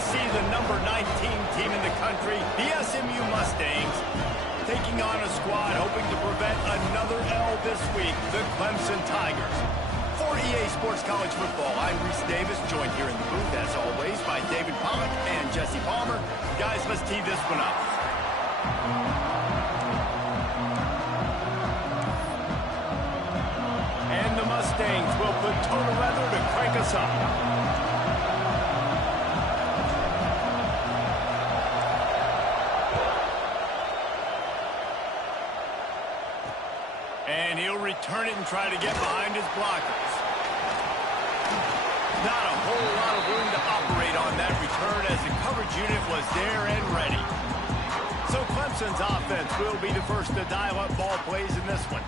we'll see the number 19 team in the country, the SMU Mustangs, taking on a squad hoping to prevent another L this week, the Clemson Tigers. For EA Sports College Football, I'm Reese Davis, joined here in the booth, as always, by David Pollock and Jesse Palmer. Guys, let's tee this one up. And the Mustangs will put total weather to crank us up. And he'll return it and try to get behind his blockers. Not a whole lot of room to operate on that return as the coverage unit was there and ready. So Clemson's offense will be the first to dial up ball plays in this one.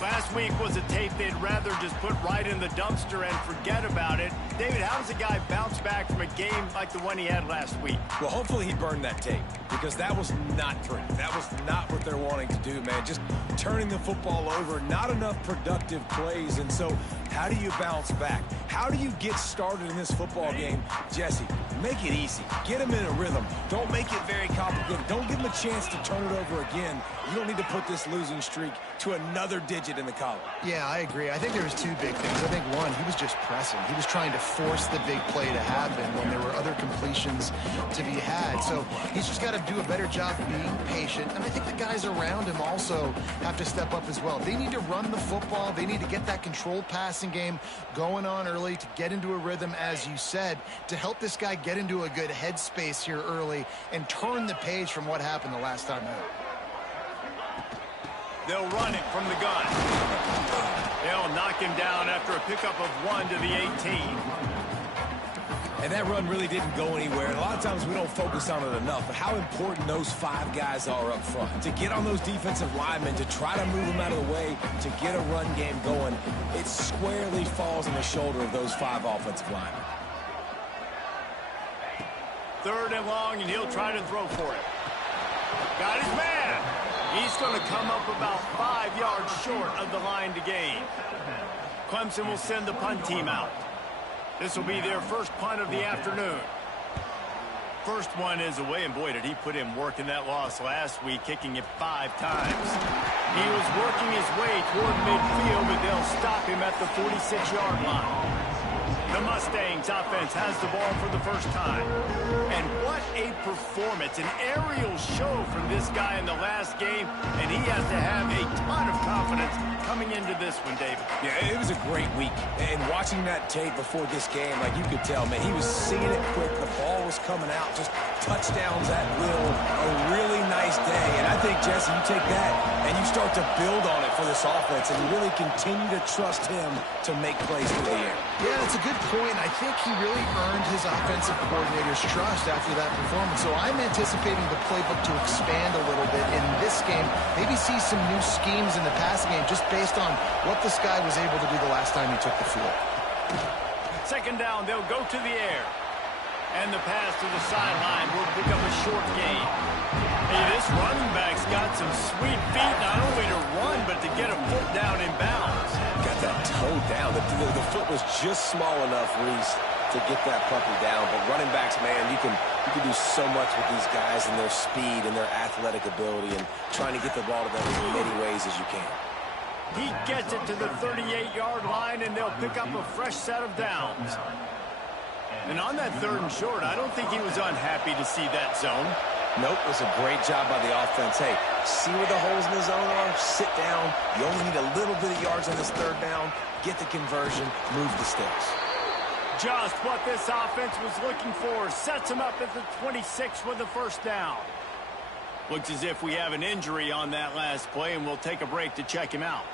Last week was a tape they'd rather just put right in the dumpster and forget about it. David, how does a guy bounce back from a game like the one he had last week? Well, hopefully he burned that tape, because that was not pretty. That was not what they're wanting to do, man. Just turning the football over, not enough productive plays. And so how do you bounce back? How do you get started in this football game? Jesse, make it easy. Get him in a rhythm. Don't make it very complicated. Don't give him a chance to turn it over again. You don't need to put this losing streak to another digit in the column. Yeah, I agree. I think there was two big things. I think, one, he was just pressing. He was trying to force the big play to happen when there were other completions to be had. So he's just got to do a better job being patient. And I think the guys around him also have to step up as well. They need to run the football. They need to get that controlled passing game going on early to get into a rhythm, as you said, to help this guy get into a good headspace here early and turn the page from what happened the last time out. They'll run it from the gun. They'll knock him down after a pickup of 1 to the 18. And that run really didn't go anywhere. And a lot of times we don't focus on it enough, but how important those 5 guys are up front. To get on those defensive linemen, to try to move them out of the way, to get a run game going, it squarely falls on the shoulder of those 5 offensive linemen. 3rd and long, and he'll try to throw for it. Got his man. He's going to come up about 5 yards short of the line to gain. Clemson will send the punt team out. This will be their first punt of the afternoon. First one is away, and boy, did he put in work in that loss last week, kicking it 5 times. He was working his way toward midfield, but they'll stop him at the 46-yard line. The Mustangs offense has the ball for the first time. And what a performance, an aerial show from this guy in the last game, and he has to have a ton of confidence coming into this one, David. Yeah, it was a great week. And watching that tape before this game, like you could tell, man, he was seeing it quick. The ball was coming out, just touchdowns at will. A really nice day. And I think, Jesse, you take that and you start to build on it for this offense and really continue to trust him to make plays through the air. Yeah, that's a good point. I think he really earned his offensive coordinator's trust after that performance. So I'm anticipating the playbook to expand a little bit in this game. Maybe see some new schemes in the passing game just based on what this guy was able to do the last time he took the field. 2nd down, they'll go to the air. And the pass to the sideline will pick up a short gain. Hey, this running back's got some sweet feet, not only to run, but to get a foot down in bounds. Got that toe down. The foot was just small enough, Reese, to get that puppy down. But running backs, man, you can do so much with these guys and their speed and their athletic ability and trying to get the ball to them in as many ways as you can. He gets it to the 38-yard line, and they'll pick up a fresh set of downs. And on that 3rd and short, I don't think he was unhappy to see that zone. Nope, it was a great job by the offense. Hey, see where the holes in the zone are? Sit down. You only need a little bit of yards on this 3rd down. Get the conversion. Move the sticks. Just what this offense was looking for. Sets him up at the 26 with the 1st down. Looks as if we have an injury on that last play, and we'll take a break to check him out.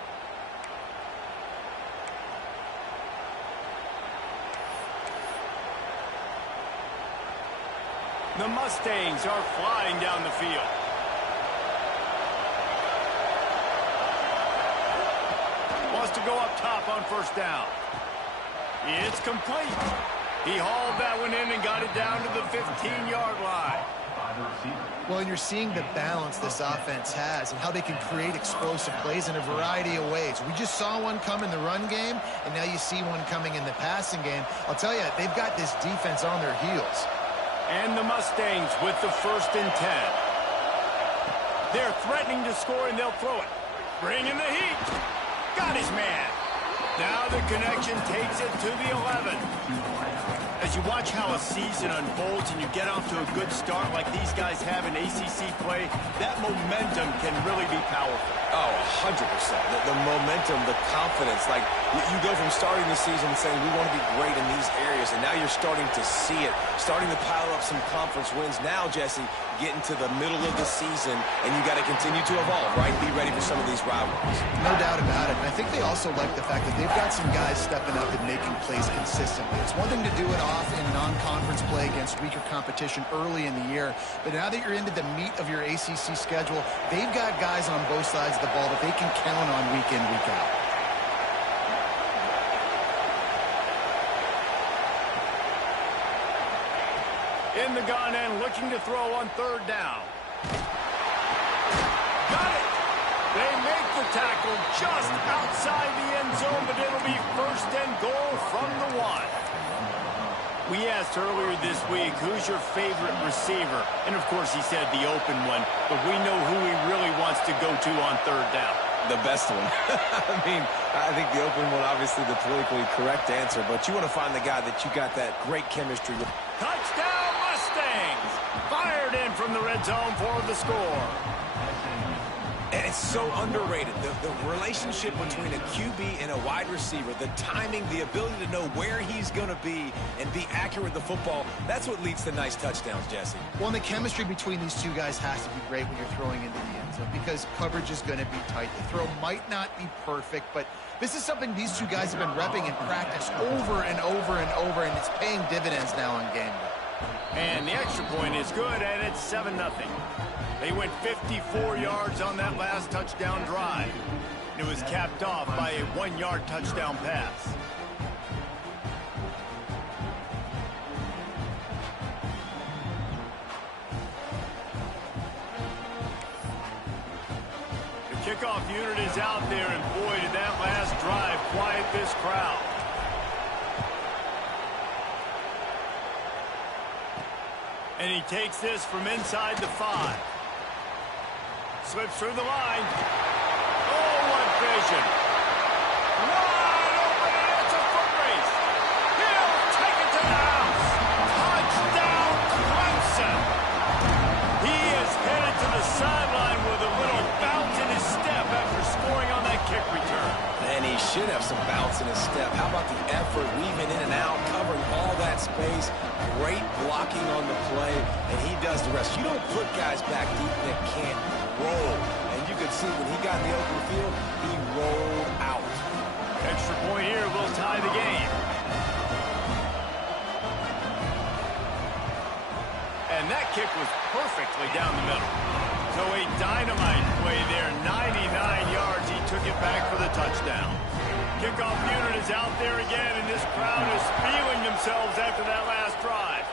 The Mustangs are flying down the field. Wants to go up top on 1st down. It's complete. He hauled that one in and got it down to the 15-yard line. Well, and you're seeing the balance this offense has and how they can create explosive plays in a variety of ways. We just saw one come in the run game, and now you see one coming in the passing game. I'll tell you, they've got this defense on their heels. And the Mustangs with the 1st and 10. They're threatening to score, and they'll throw it. Bringing the heat. Got his man. Now the connection takes it to the 11. As you watch how a season unfolds and you get off to a good start like these guys have in ACC play, that momentum can really be powerful. Oh, 100%. The momentum, the confidence. Like, you go from starting the season saying we want to be great in these areas, and now you're starting to see it, starting to pile up some conference wins. Now, Jesse, getting to the middle of the season, and you got to continue to evolve, right? Be ready for some of these rivalries. No doubt about it. I think they also like the fact that they've got some guys stepping up and making plays consistently. It's one thing to do it off in non-conference play against weaker competition early in the year, but now that you're into the meat of your ACC schedule, they've got guys on both sides of the ball that they can count on week in, week out. In the gun and looking to throw on 3rd down. Got it! They make the tackle just outside the end zone, but it'll be 1st and goal from the 1. We asked earlier this week, who's your favorite receiver? And, of course, he said the open one, but we know who he really wants to go to on 3rd down. The best one. I mean, I think the open one, obviously the politically correct answer, but you want to find the guy that you got that great chemistry with. Touchdown, Mustangs! Fired in from the red zone for the score. And it's so underrated. The relationship between a QB and a wide receiver, the timing, the ability to know where he's going to be and be accurate with the football, that's what leads to nice touchdowns, Jesse. Well, and the chemistry between these two guys has to be great when you're throwing into the end zone because coverage is going to be tight. The throw might not be perfect, but this is something these two guys have been repping in practice over and over and over, and it's paying dividends now on game day. And the extra point is good, and it's 7-0. They went 54 yards on that last touchdown drive. It was capped off by a 1-yard touchdown pass. The kickoff unit is out there, and boy, did that last drive quiet this crowd. And he takes this from inside the 5. Slips through the line. Oh, what vision. Wide open, and it's a foot race. He'll take it to the house. Touchdown, Clemson. He is headed to the sideline with a little bounce in his step after scoring on that kick return. And he should have some bounce in his step. How about the effort, weaving in and out, covering all that space. Great blocking on the play, and he does the rest. You don't put guys back deep that can't roll. And you can see when he got in the open field, he rolled out. Extra point here will tie the game. And that kick was perfectly down the middle. So a dynamite play there, 99 yards. He took it back for the touchdown. Kickoff unit is out there again, and this crowd is feeling themselves after that last drive.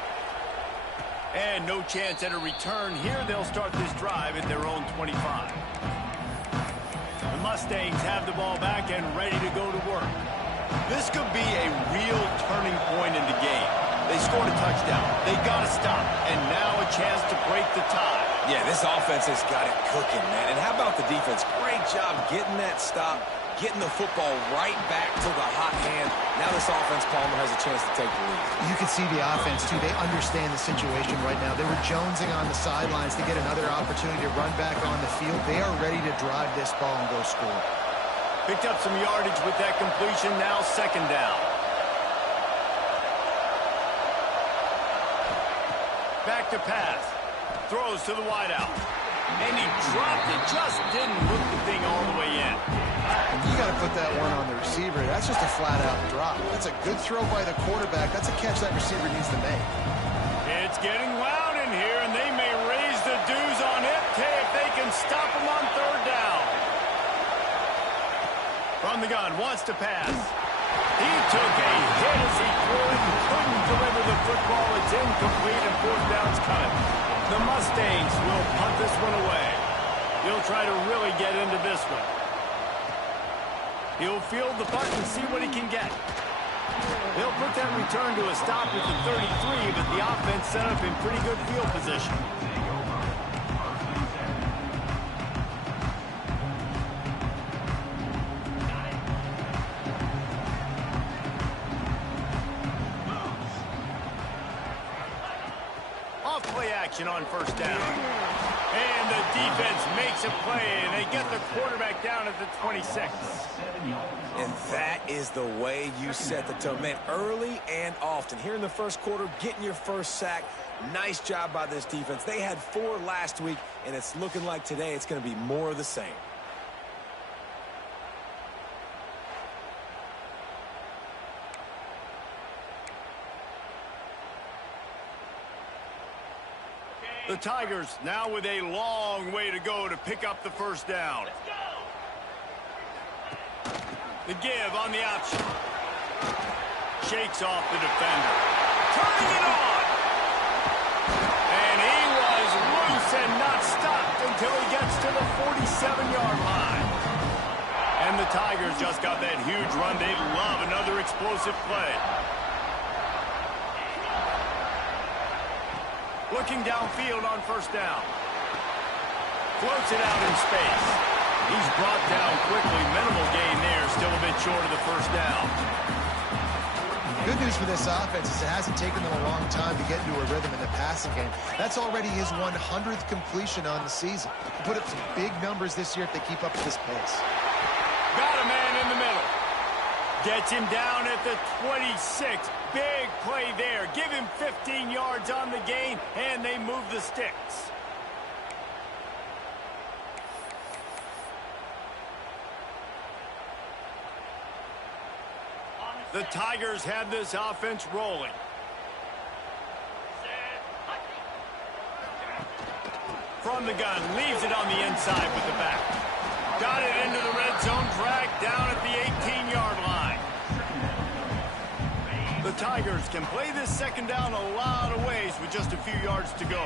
And no chance at a return here. They'll start this drive at their own 25. The Mustangs have the ball back and ready to go to work. This could be a real turning point in the game. They scored a touchdown. They got to stop. And now a chance to break the tie. Yeah, this offense has got it cooking, man. And how about the defense? Great job getting that stop, getting the football right back to the hot hand. Now this offense, Palmer, has a chance to take the lead. You can see the offense, too. They understand the situation right now. They were jonesing on the sidelines to get another opportunity to run back on the field. They are ready to drive this ball and go score. Picked up some yardage with that completion. Now 2nd down. Back to pass. Throws to the wideout. And he dropped it. Just didn't hook the thing all the way in. You got to put that one on the receiver. That's just a flat-out drop. That's a good throw by the quarterback. That's a catch that receiver needs to make. It's getting loud in here, and they may raise the dues on it if they can stop him on 3rd down. From the gun, wants to pass. He took a hit as he threw it and couldn't deliver the football. It's incomplete, and 4th down's coming. The Mustangs will punt this one away. He'll try to really get into this one. He'll field the punt and see what he can get. He'll put that return to a stop at the 33, but the offense offense set up in pretty good field position. Off-play action on first down. And the defense makes a play, and they get the quarterback down at the 26. And that is the way you set the tone. Man, early and often. Here in the first quarter, getting your first sack. Nice job by this defense. They had 4 last week, and it's looking like today it's going to be more of the same. The Tigers now with a long way to go to pick up the first down. The give on the option. Shakes off the defender. Turning it on. And he was loose and not stopped until he gets to the 47-yard line. And the Tigers just got that huge run. They love another explosive play. Looking downfield on first down. Floats it out in space. He's brought down quickly. Minimal gain there. Still a bit short of the first down. Good news for this offense is it hasn't taken them a long time to get into a rhythm in the passing game. That's already his 100th completion on the season. He'll put up some big numbers this year if they keep up at this pace. Got a man in the middle. Gets him down at the 26. Big play there. Give him 15 yards on the gain, and they move the sticks. The Tigers have this offense rolling. From the gun, leaves it on the inside with the back. Got it into the red zone, dragged down at the 18-yard line. The Tigers can play this second down a lot of ways with just a few yards to go.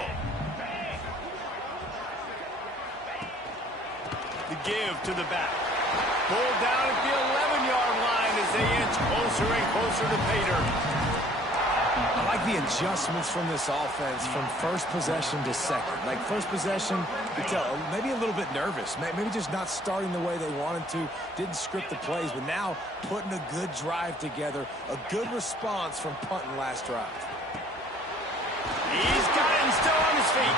The give to the back. Pulled down at the 11-yard line as they inch closer and closer to pay dirt. I like the adjustments from this offense from first possession to second. Like first possession, you tell maybe a little bit nervous. Maybe just not starting the way they wanted to. Didn't script the plays, but now putting a good drive together. A good response from punting last drive. He's got it and still on his feet.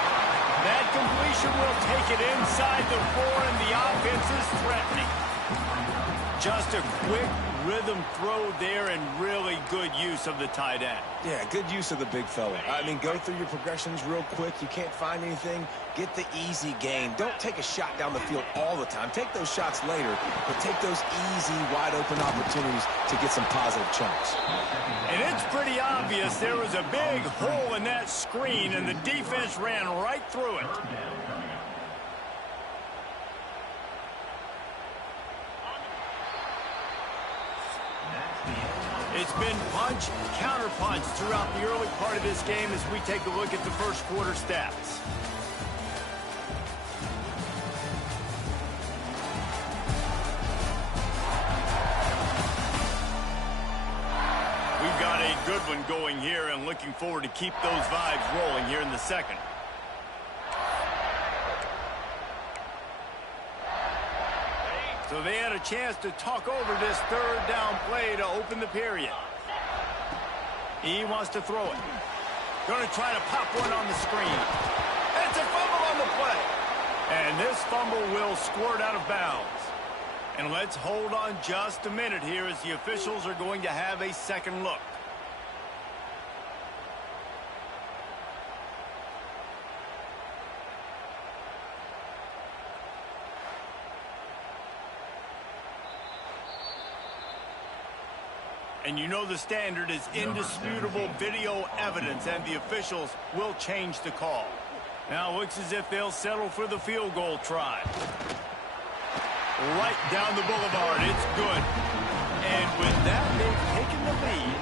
That completion will take it inside the 4, and the offense is threatening. Just a quick rhythm throw there and really good use of the tight end. Yeah, good use of the big fella. I mean, go through your progressions real quick. You can't find anything. Get the easy gain. Don't take a shot down the field all the time. Take those shots later, but take those easy, wide-open opportunities to get some positive chunks. And it's pretty obvious there was a big hole in that screen, and the defense ran right through it. It's been punch, counter-punch throughout the early part of this game as we take a look at the first quarter stats. We've got a good one going here and looking forward to keep those vibes rolling here in the second. So they had a chance to talk over this third down play to open the period. He wants to throw it. Going to try to pop one on the screen. It's a fumble on the play. And this fumble will squirt out of bounds. And let's hold on just a minute here as the officials are going to have a second look. And you know the standard is indisputable video evidence, and the officials will change the call. Now it looks as if they'll settle for the field goal try. Right down the boulevard, it's good. And with that, they've taken the lead.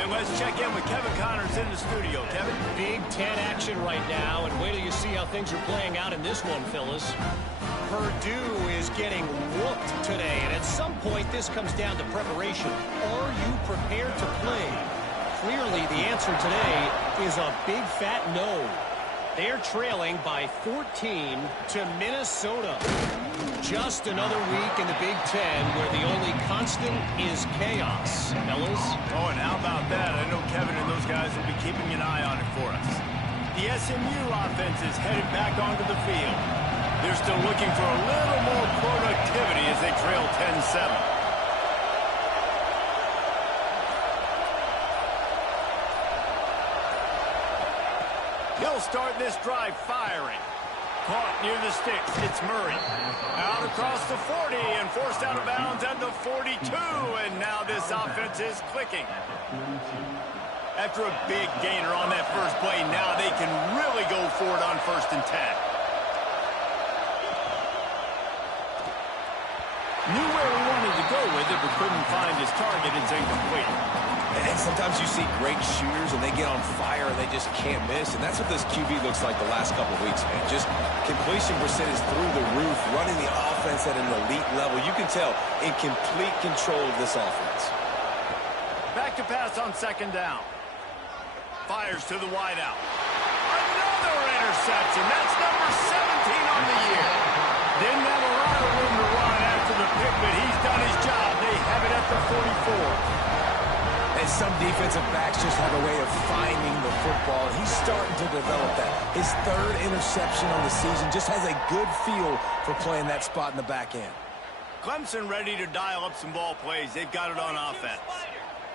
And let's check in with Kevin Connors in the studio. Kevin? Big Ten action right now, and wait till you see how things are playing out in this one, Phyllis. Purdue is getting whooped today, and at some point this comes down to preparation. Are you prepared to play? clearly the answer today is a big fat no. They're trailing by 14 to Minnesota. Just another week in the Big Ten where the only constant is chaos, fellas. Oh, and how about that? I know Kevin and those guys will be keeping an eye on it for us. The SMU offense is headed back onto the field. They're still looking for a little more productivity as they trail 10-7. He'll start this drive firing. Caught near the sticks. It's Murray. Out across the 40 and forced out of bounds at the 42. And now this offense is clicking. After a big gainer on that first play, now they can really go for it on 1st and 10. Knew where he wanted to go with it, but couldn't find his target. It's incomplete. And sometimes you see great shooters, and they get on fire, and they just can't miss. And that's what this QB looks like the last couple of weeks, man. Just completion percent is through the roof, running the offense at an elite level. You can tell in complete control of this offense. Back to pass on 2nd down. Fires to the wideout. Another interception. That's number 17 on the year. Didn't have a lot of room to run after the pick, but he's done his job. They have it at the 44. And some defensive backs just have a way of finding the football. He's starting to develop that. His 3rd interception on the season just has a good feel for playing that spot in the back end. Clemson ready to dial up some ball plays. They've got it on offense.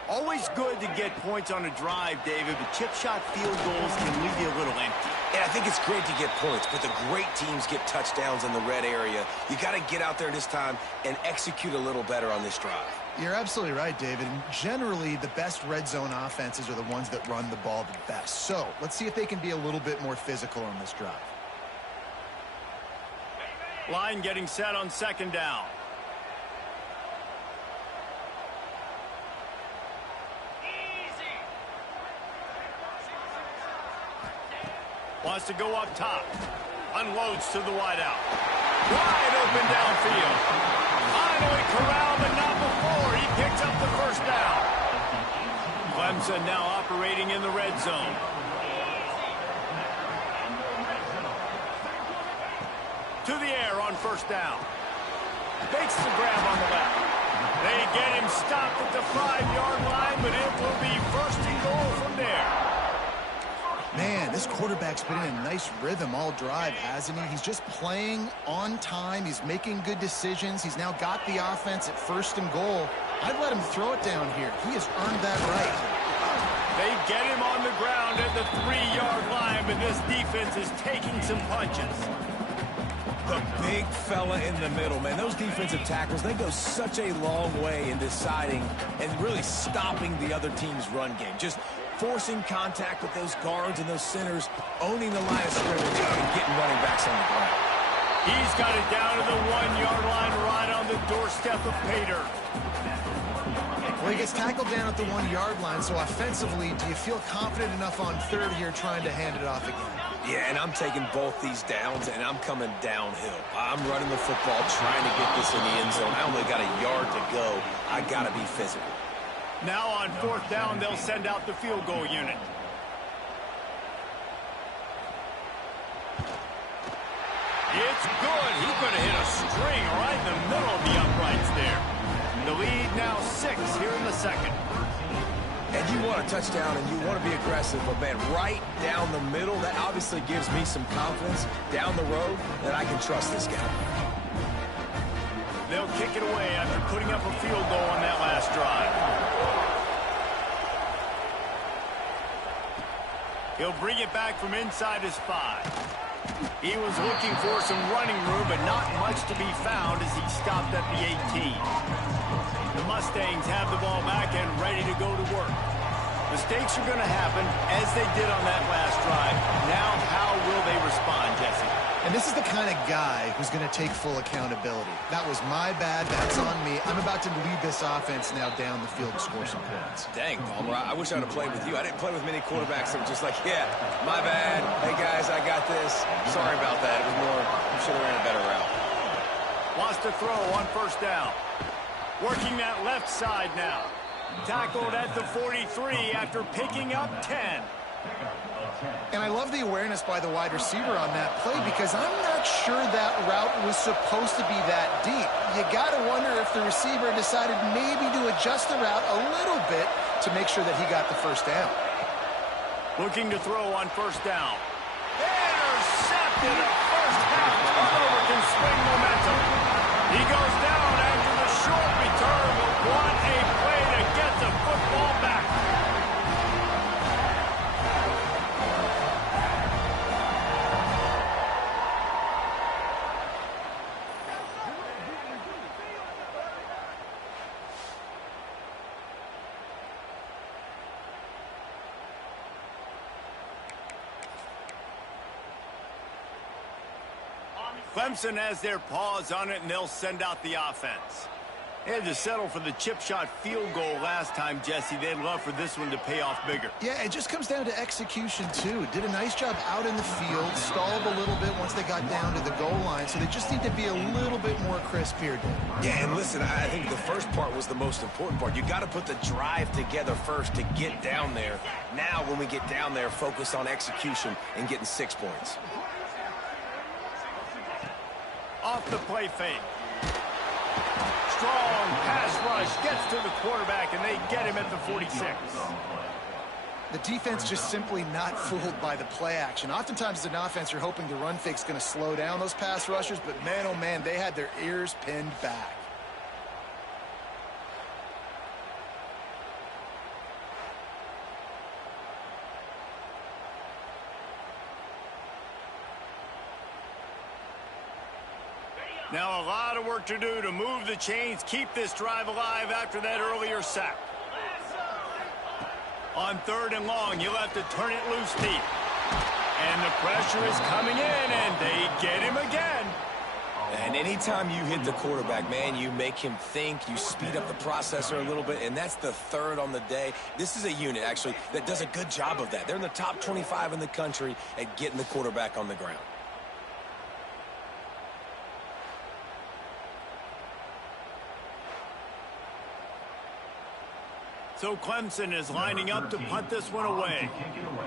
Always good to get points on a drive, David, but chip shot field goals can leave you a little empty. And I think it's great to get points, but the great teams get touchdowns in the red area. You got to get out there this time and execute a little better on this drive. You're absolutely right, David. And generally, the best red zone offenses are the ones that run the ball the best. So let's see if they can be a little bit more physical on this drive. Line getting set on 2nd down. Wants to go up top. Unloads to the wideout. Wide open downfield. Finally corralled, but not before. He picks up the 1st down. Clemson now operating in the red zone. To the air on 1st down. Fakes the grab on the left. They get him stopped at the 5-yard line, but it will be 1st and goal from there. Man, this quarterback's been in a nice rhythm all drive, hasn't he? He's just playing on time. He's making good decisions. He's now got the offense at 1st and goal. I'd let him throw it down here. He has earned that right. They get him on the ground at the 3-yard line, but this defense is taking some punches. The big fella in the middle, man. Those defensive tackles, they go such a long way in deciding and really stopping the other team's run game. Just forcing contact with those guards and those centers, owning the line of scrimmage and getting running backs on the ground. He's got it down to the 1-yard line right on the doorstep of Pater. Well, he gets tackled down at the 1-yard line, so offensively, do you feel confident enough on 3rd here trying to hand it off again? Yeah, and I'm taking both these downs, and I'm coming downhill. I'm running the football, trying to get this in the end zone. I only got a yard to go. I got to be physical. Now on 4th down, they'll send out the field goal unit. It's good. He could have hit a string right in the middle of the uprights there. The lead now 6 here in the 2nd. And you want a touchdown and you want to be aggressive, but man, right down the middle, that obviously gives me some confidence down the road that I can trust this guy. They'll kick it away after putting up a field goal on that last drive. He'll bring it back from inside his 5. He was looking for some running room, but not much to be found as he stopped at the 18. The Mustangs have the ball back and ready to go to work. Mistakes are going to happen, as they did on that last drive. Now, how will they respond, Jesse? And this is the kind of guy who's going to take full accountability. That was my bad. That's on me. I'm about to lead this offense now down the field to score some points. Dang, Palmer, I wish I'd have played with you. I didn't play with many quarterbacks that were just like, yeah, my bad. Hey, guys, I got this. Sorry about that. It was more, we should have ran a better route. Wants to throw on 1st down. Working that left side now. Tackled at the 43 after picking up 10. And I love the awareness by the wide receiver on that play because I'm not sure that route was supposed to be that deep. You got to wonder if the receiver decided maybe to adjust the route a little bit to make sure that he got the first down. Looking to throw on first down. Intercepted. A first half turnover can swing momentum. He goes down after the short return, but what a play to get the football back. Clemson has their paws on it, and they'll send out the offense. They had to settle for the chip shot field goal last time, Jesse. They'd love for this one to pay off bigger. Yeah, it just comes down to execution, too. Did a nice job out in the field, stalled a little bit once they got down to the goal line, so they just need to be a little bit more crisp here, Dave. Yeah, and listen, I think the first part was the most important part. You got to put the drive together first to get down there. Now, when we get down there, focus on execution and getting 6 points. Off the play fake. Strong pass rush gets to the quarterback, and they get him at the 46. The defense just simply not fooled by the play action. Oftentimes as an offense, you're hoping the run fake's going to slow down those pass rushers, but man, oh man, they had their ears pinned back. Now a lot of work to do to move the chains, keep this drive alive after that earlier sack. On 3rd and long, you'll have to turn it loose deep. And the pressure is coming in, and they get him again. And anytime you hit the quarterback, man, you make him think, you speed up the processor a little bit, and that's the 3rd on the day. This is a unit, actually, that does a good job of that. They're in the top 25 in the country at getting the quarterback on the ground. So Clemson is lining up to punt this one away.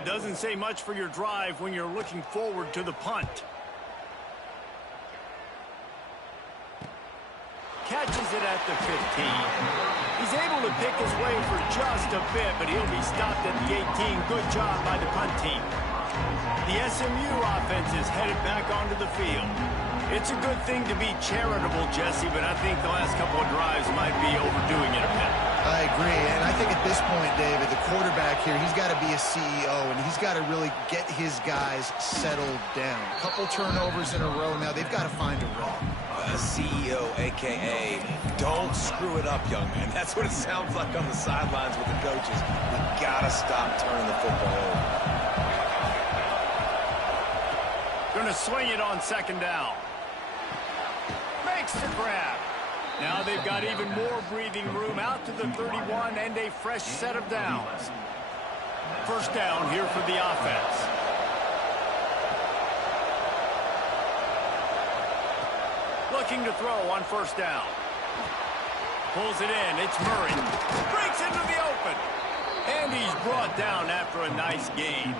Doesn't say much for your drive when you're looking forward to the punt. Catches it at the 15. He's able to pick his way for just a bit, but he'll be stopped at the 18. Good job by the punt team. The SMU offense is headed back onto the field. It's a good thing to be charitable, Jesse, but I think the last couple of drives might be overdoing it a bit. I agree, and I think at this point, David, the quarterback here, he's got to be a CEO, and he's got to really get his guys settled down. A couple turnovers in a row now. They've got to find a rhythm. CEO, a.k.a. don't screw it up, young man. That's what it sounds like on the sidelines with the coaches. We got to stop turning the football over. Going to swing it on 2nd down. Makes the grab. Now they've got even more breathing room out to the 31 and a fresh set of downs. 1st down here for the offense. Looking to throw on 1st down. Pulls it in. It's Murray. Breaks into the open. And he's brought down after a nice gain.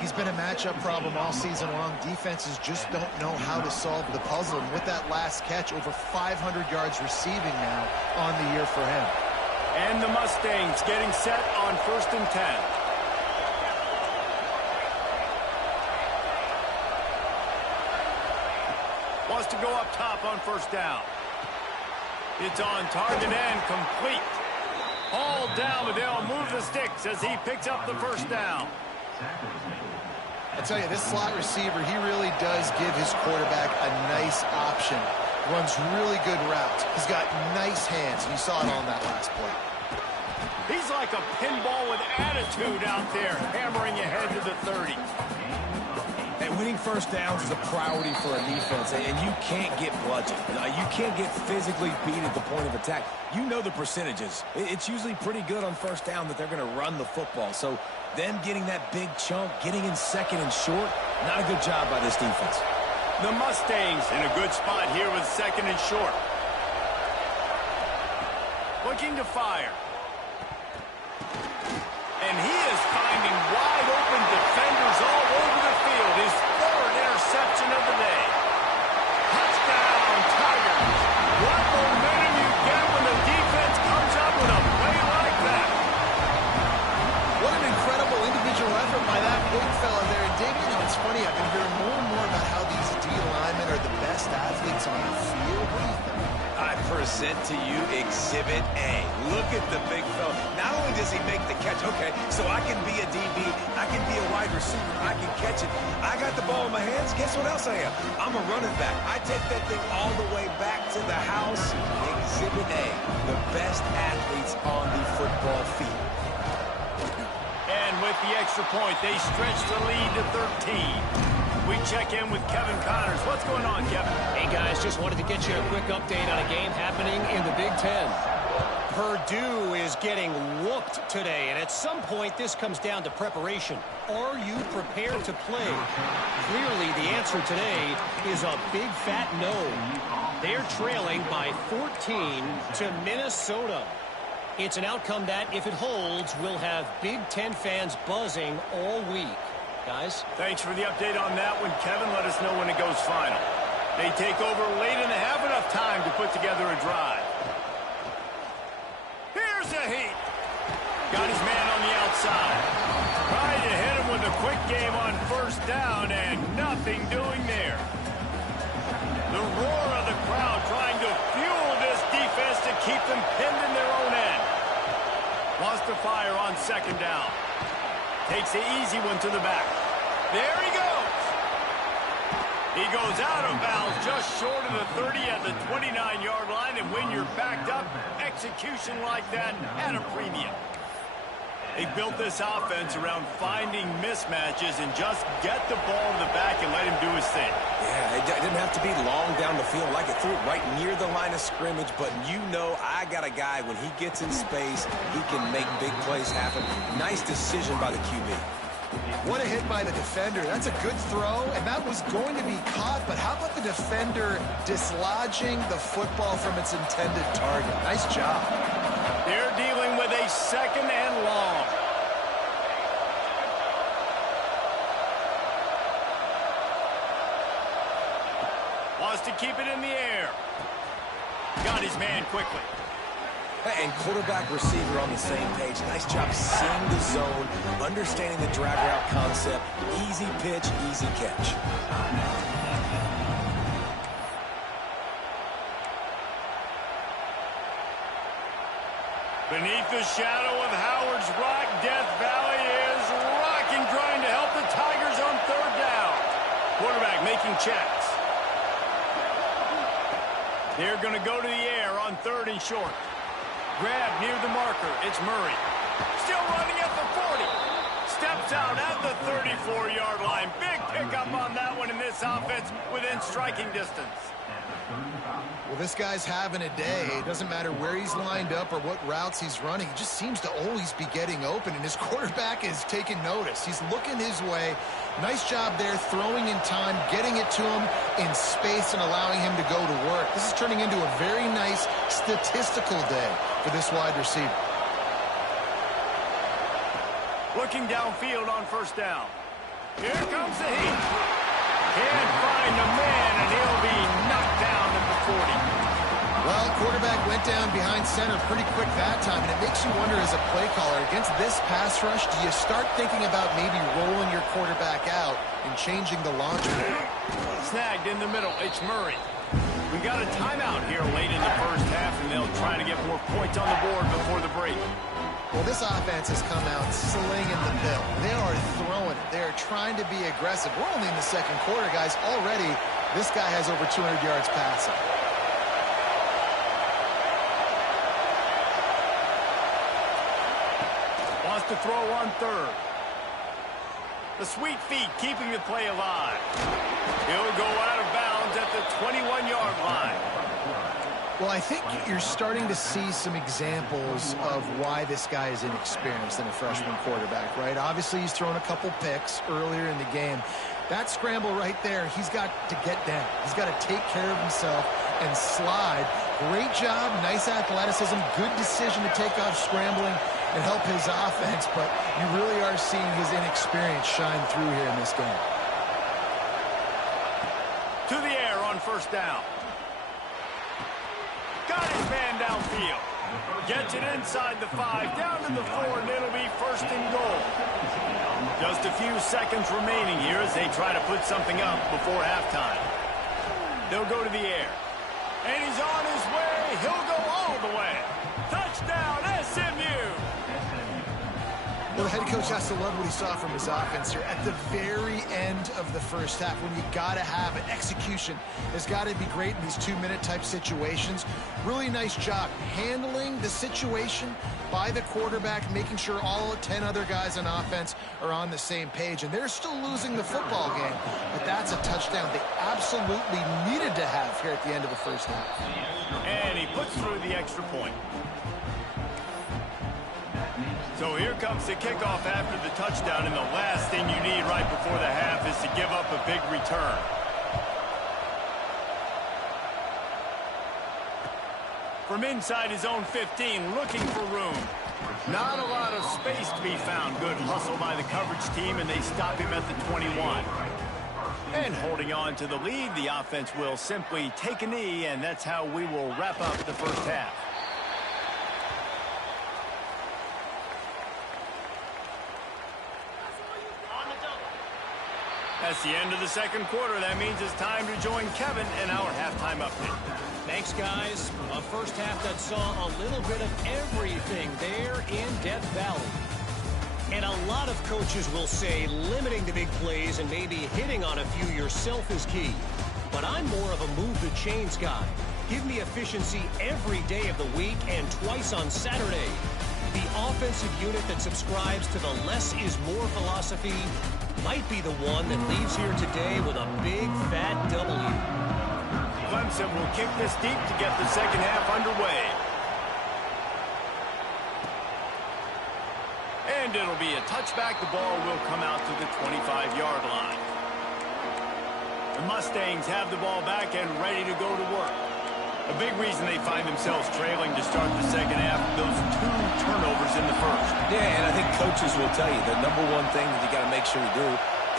He's been a matchup problem all season long. Defenses just don't know how to solve the puzzle. And with that last catch, over 500 yards receiving now on the year for him. And the Mustangs getting set on 1st and 10. Wants to go up top on 1st down. It's on target and complete. All down, but they'll move the sticks as he picks up the 1st down. I tell you, this slot receiver, he really does give his quarterback a nice option. Runs really good routes. He's got nice hands, and you saw it on that last play. He's like a pinball with attitude out there, hammering ahead to the 30. And winning 1st downs is a priority for a defense, and you can't get bludgeoned. You can't get physically beat at the point of attack. You know the percentages. It's usually pretty good on 1st down that they're going to run the football. So them getting that big chunk, getting in 2nd and short, not a good job by this defense. The Mustangs in a good spot here with 2nd and short. Looking to fire. And he is finding wide open defenders all over the field. His third interception of the day. Touchdown, Tigers. What momentum you get when the defense comes up with a play like that. What an incredible individual effort by that big fella there. And David, it's funny, I've been hearing more and more about how these D linemen are the best athletes on the field. What do you think? I present to you Exhibit A. Look at the big fella. Not only does he make the catch, okay, so I can be a DB, I can be a wide receiver, I can catch it. I got the ball in my hands. Guess what else I am? I'm a running back. I take that thing all the way back to the house. Exhibit A, the best athletes on the football field. And with the extra point, they stretch the lead to 13. We check in with Kevin Connors. What's going on, Kevin? Hey, guys, just wanted to get you a quick update on a game happening in the Big Ten. Purdue is getting whooped today, and at some point, this comes down to preparation. Are you prepared to play? Clearly, the answer today is a big fat no. They're trailing by 14 to Minnesota. It's an outcome that, if it holds, will have Big Ten fans buzzing all week. Guys? Thanks for the update on that one, Kevin. Let us know when it goes final. They take over late and have enough time to put together a drive. Here's a heat. Got his man on the outside. Tried to hit him with a quick game on first down, and nothing doing there. The roar of the crowd trying to fuel this defense to keep them pinned in their own end. Wants to fire on second down. Takes the easy one to the back. There he goes. He goes out of bounds just short of the 30 at the 29-yard line. And when you're backed up, execution like that at a premium. They built this offense around finding mismatches and just get the ball to the back and let him do his thing. Yeah, it didn't have to be long down the field. Like it threw it right near the line of scrimmage, but you know I got a guy, when he gets in space, he can make big plays happen. Nice decision by the QB. What a hit by the defender. That's a good throw, and that was going to be caught, but how about the defender dislodging the football from its intended target? Nice job. They're dealing with a second and long. Wants to keep it in the air. Got his man quickly. And quarterback receiver on the same page. Nice job seeing the zone, understanding the drag route concept. Easy pitch, easy catch. Beneath the shadow of Howard's Rock, Death Valley is rocking, trying to help the Tigers on third down. Quarterback making checks. They're going to go to the air on third and short. Grab near the marker. It's Murray. Still running at the 40. Steps out at the 34-yard line. Big pickup on that one in this offense within striking distance. Well, this guy's having a day. It doesn't matter where he's lined up or what routes he's running. He just seems to always be getting open, and his quarterback is taking notice. He's looking his way. Nice job there, throwing in time, getting it to him in space and allowing him to go to work. This is turning into a very nice statistical day for this wide receiver. Looking downfield on first down. Here comes the heat. Can't find the man, and he'll be knocked down at the 40. Well, quarterback went down behind center pretty quick that time, and it makes you wonder as a play caller, against this pass rush, do you start thinking about maybe rolling your quarterback out and changing the launch point? Snagged in the middle. It's Murray. We got a timeout here late in the first half, and they'll try to get more points on the board before the break. Well, this offense has come out slinging the bill. They are throwing it. They are trying to be aggressive. We're only in the second quarter, guys. Already, this guy has over 200 yards passing. Wants to throw on third. The sweet feet keeping the play alive. He'll go out of bounds at the 21-yard line. Well, I think you're starting to see some examples of why this guy is inexperienced in a freshman quarterback, right? Obviously, he's thrown a couple picks earlier in the game. That scramble right there, he's got to get down. He's got to take care of himself and slide great job, nice athleticism, good decision to take off scrambling and help his offense, but you really are seeing his inexperience shine through here in this game. To the air on first down. Got his man downfield. Gets it inside the 5, down to the 4, and it'll be first and goal. Just a few seconds remaining here as they try to put something up before halftime. They'll go to the air. And he's on his way. He'll go all the way. Touchdown, SMU! Well, the head coach has to love what he saw from his offense here at the very end of the first half, when you got to have it. Execution has got to be great in these 2-minute type situations. Really nice job handling the situation by the quarterback, making sure all 10 other guys on offense are on the same page. And they're still losing the football game, but that's a touchdown they absolutely needed to have here at the end of the first half. And he puts through the extra point. So here comes the kickoff after the touchdown, and the last thing you need right before the half is to give up a big return. From inside his own 15, looking for room. Not a lot of space to be found. Good hustle by the coverage team, and they stop him at the 21. And holding on to the lead, the offense will simply take a knee, and that's how we will wrap up the first half. That's the end of the second quarter. That means it's time to join Kevin in our halftime update. Thanks, guys. A first half that saw a little bit of everything there in Death Valley. And a lot of coaches will say limiting the big plays and maybe hitting on a few yourself is key. But I'm more of a move the chains guy. Give me efficiency every day of the week and twice on Saturday. The offensive unit that subscribes to the less is more philosophy might be the one that leaves here today with a big fat W. Clemson will kick this deep to get the second half underway. And it'll be a touchback. The ball will come out to the 25-yard line. The Mustangs have the ball back and ready to go to work. A big reason they find themselves trailing to start the second half, those 2 turnovers in the first. Yeah, and I think coaches will tell you the number one thing that you got to make sure you do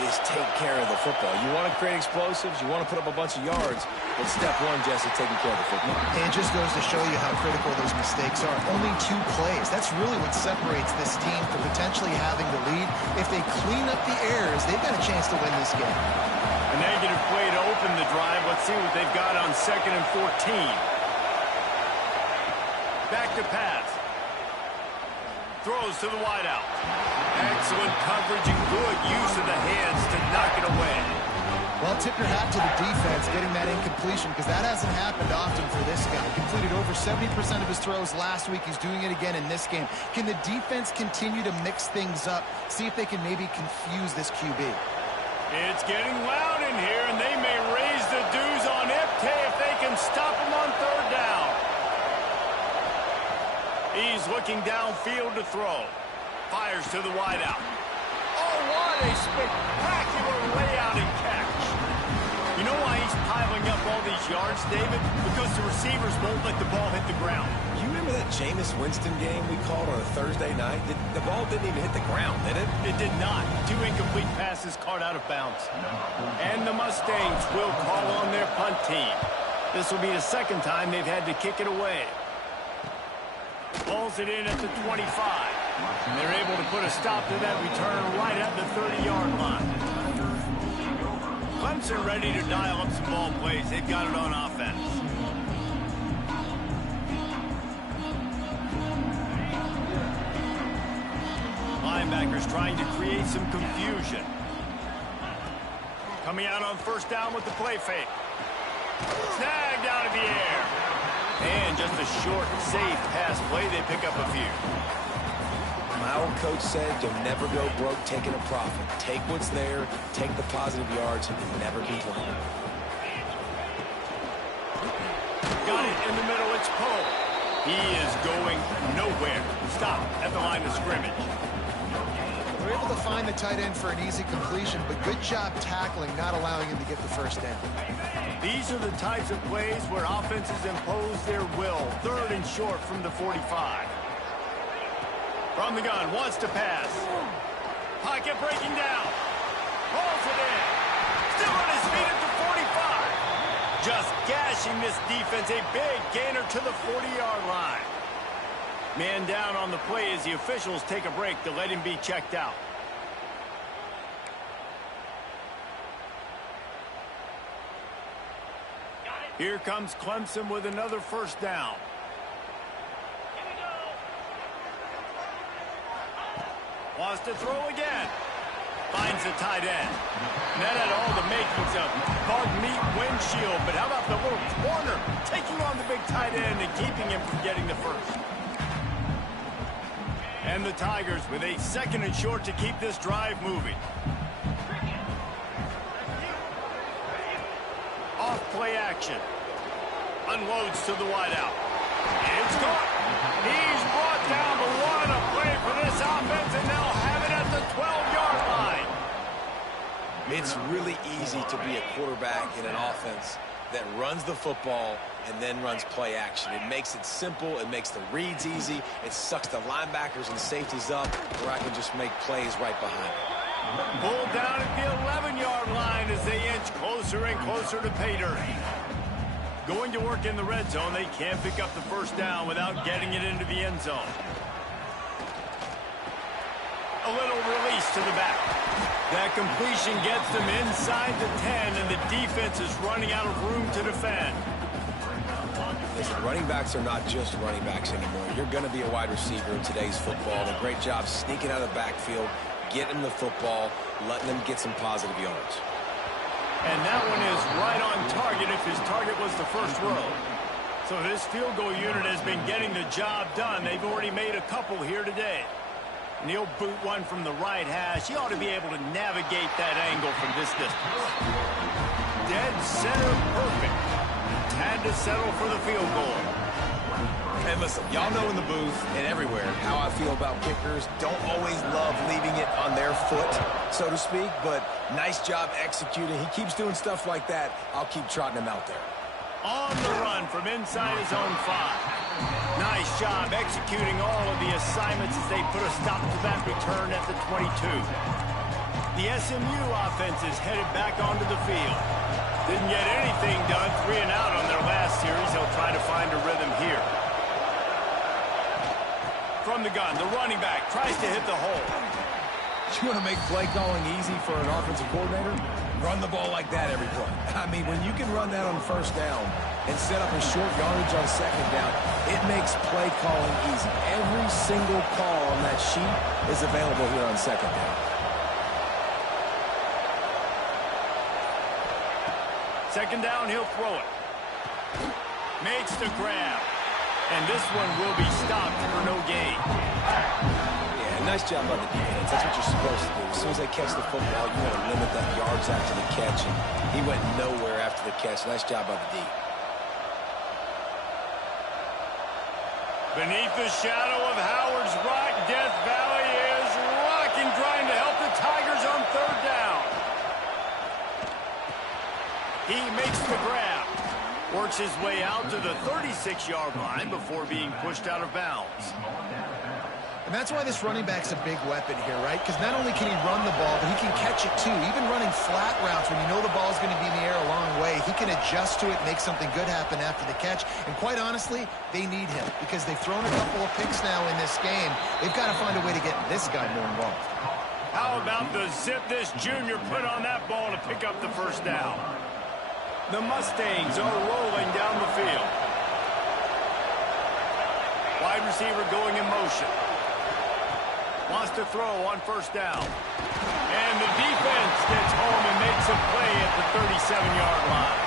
is take care of the football. You want to create explosives, you want to put up a bunch of yards, but step one, Jesse, taking care of the football. And it just goes to show you how critical those mistakes are. Only 2 plays. That's really what separates this team from potentially having the lead. If they clean up the errors, they've got a chance to win this game. A negative play to open the drive. Let's see what they've got on 2nd and 14. Back to pass. Throws to the wideout. Excellent coverage and good use of the hands to knock it away. Well, tip your hat to the defense getting that incompletion, because that hasn't happened often for this guy. Completed over 70% of his throws last week. He's doing it again in this game. Can the defense continue to mix things up? See if they can maybe confuse this QB. It's getting loud in here, and they may raise the dues on Ipte if they can stop him on 3rd down. He's looking downfield to throw. Fires to the wideout. Oh, what a spectacular layout and catch. You know why he's piling up all these yards, David? Because the receivers won't let the ball hit the ground. You remember that Jameis Winston game we called on a Thursday night? The ball didn't even hit the ground, did it? It did not. 2 incomplete passes caught out of bounds. And the Mustangs will call on their punt team. This will be the 2nd time they've had to kick it away. Pulls it in at the 25. And they're able to put a stop to that return right at the 30-yard line. Clemson ready to dial up some ball plays. They've got it on offense. Linebackers trying to create some confusion. Coming out on 1st down with the play fake. Snagged out of the air. And just a short, safe pass play. They pick up a few. My old coach said you'll never go broke taking a profit. Take what's there, take the positive yards, and never complain. Got it in the middle. It's Poe. He is going nowhere. Stop at the line of scrimmage. able to find the tight end for an easy completion, but good job tackling, not allowing him to get the first down. These are the types of plays where offenses impose their will. 3rd and short from the 45. From the gun, wants to pass. Pocket breaking down. Pulls it in. Still on his feet at the 45. Just gashing this defense. A big gainer to the 40-yard line. Man down on the play as the officials take a break to let him be checked out. Here comes Clemson with another first down. Wants to throw again. Finds the tight end. And that had all the makings of bug meat windshield. But how about the little corner taking on the big tight end and keeping him from getting the first? And the Tigers with a 2nd and short to keep this drive moving. Off play action. Unloads to the wideout. It's caught. He's brought down, but what a play for this offense, and they'll have it at the 12-yard line. It's really easy to be a quarterback in an offense that runs the football and then runs play action. It makes it simple. It makes the reads easy. It sucks the linebackers and safeties up where I can just make plays right behind it. Pulled down at the 11-yard line as they inch closer and closer to pay dirt. Going to work in the red zone, they can't pick up the first down without getting it into the end zone. A little release to the back. That completion gets them inside the 10, and the defense is running out of room to defend. Listen, running backs are not just running backs anymore. You're going to be a wide receiver in today's football. And a great job sneaking out of the backfield, getting the football, letting them get some positive yards. And that one is right on target if his target was the first row. So this field goal unit has been getting the job done. They've already made a couple here today. And he'll boot one from the right hash. He ought to be able to navigate that angle from this distance. Dead center perfect. Had to settle for the field goal. And listen, y'all know in the booth and everywhere how I feel about kickers. Don't always love leaving it on their foot, so to speak, but nice job executing. He keeps doing stuff like that. I'll keep trotting him out there. On the run from inside his own 5. Nice job executing all of the assignments as they put a stop to that return at the 22. The SMU offense is headed back onto the field. Didn't get anything done, 3 and out on their last series. They'll try to find a rhythm here. From the gun, the running back tries to hit the hole. You want to make play calling easy for an offensive coordinator? Run the ball like that every play. I mean, when you can run that on first down and set up a short yardage on second down, it makes play calling easy. Every single call on that sheet is available here on second down. Second down, he'll throw it. Makes the grab. And this one will be stopped for no gain. Yeah, nice job by the defense. That's what you're supposed to do. As soon as they catch the football, you want to limit that yards after the catch. And he went nowhere after the catch. Nice job by the D. Beneath the shadow of Howard's Rock, Death Valley is rocking, trying to help the Tigers on 3rd down. He makes the grab. Works his way out to the 36-yard line before being pushed out of bounds. And that's why this running back's a big weapon here, right? Because not only can he run the ball, but he can catch it too. Even running flat routes when you know the ball's going to be in the air a long way, he can adjust to it, make something good happen after the catch. And quite honestly, they need him because they've thrown a couple of picks now in this game. They've got to find a way to get this guy more involved. How about the zip this junior put on that ball to pick up the first down? The Mustangs are rolling down the field. Wide receiver going in motion. Wants to throw on first down. And the defense gets home and makes a play at the 37-yard line.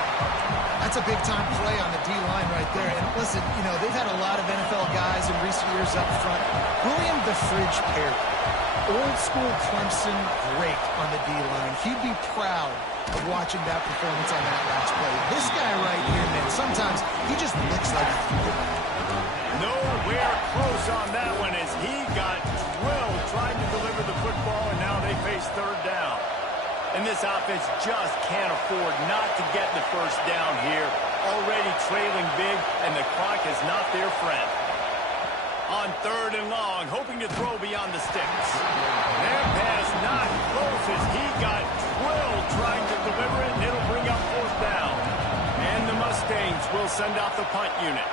That's a big-time play on the D-line right there. And listen, you know, they've had a lot of NFL guys in recent years up front. William the Fridge Perry, old-school Clemson great on the D-line. He'd be proud of watching that performance on that last play. This guy right here, man, sometimes he just looks like a football. Nowhere close on that one as he got drilled trying to deliver the football, and now they face third down. And this offense just can't afford not to get the first down here. Already trailing big, and the clock is not their friend. On third and long, hoping to throw beyond the sticks. Their pass not close as he got drilled trying to deliver it, and it'll bring up fourth down. And the Mustangs will send out the punt unit.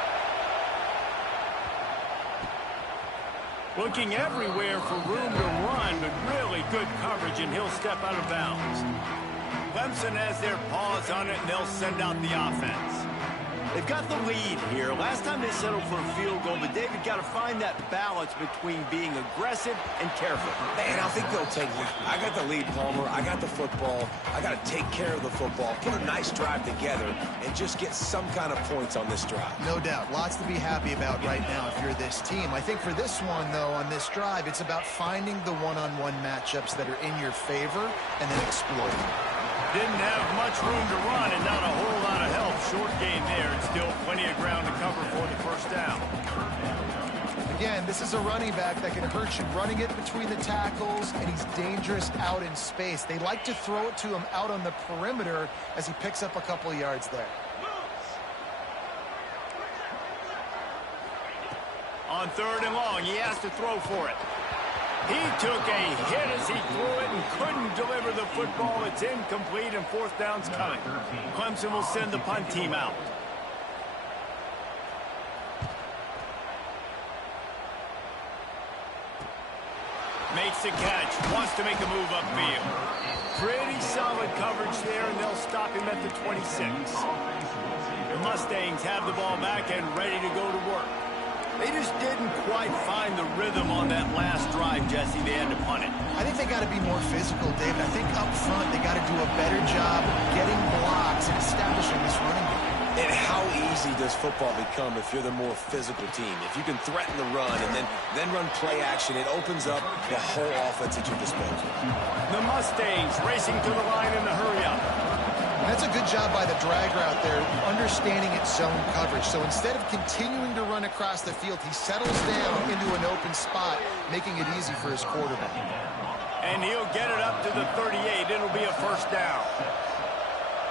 Looking everywhere for room to run, but really good coverage, and he'll step out of bounds. Clemson has their paws on it, and they'll send out the offense. They've got the lead here. Last time they settled for a field goal, but David got to find that balance between being aggressive and careful. Man, I think they'll take that. I got the lead, Palmer. I got the football. I got to take care of the football, put a nice drive together, and just get some kind of points on this drive. No doubt. Lots to be happy about right now if you're this team. I think for this one, though, on this drive, it's about finding the one-on-one matchups that are in your favor and then exploiting. Didn't have much room to run and not a whole lot of help. Short gain there and still plenty of ground to cover for the first down. Again, this is a running back that can hurt you running it between the tackles, and he's dangerous out in space. They like to throw it to him out on the perimeter as he picks up a couple of yards there. On third and long, he has to throw for it. He took a hit as he threw it and couldn't deliver the football. It's incomplete, and fourth down's coming. Clemson will send the punt team out. Makes the catch, wants to make a move upfield. Pretty solid coverage there, and they'll stop him at the 26. The Mustangs have the ball back and ready to go to work. They just didn't quite find the rhythm on that last drive, Jesse. They had to punt it. I think they got to be more physical, David. I think up front they got to do a better job getting blocks and establishing this running game. And how easy does football become if you're the more physical team? If you can threaten the run and then run play action, it opens up the whole offense at your disposal. The Mustangs racing to the line in the hurry-up. That's a good job by the drag route there, understanding its zone coverage. So instead of continuing to run across the field, he settles down into an open spot, making it easy for his quarterback. And he'll get it up to the 38. It'll be a first down.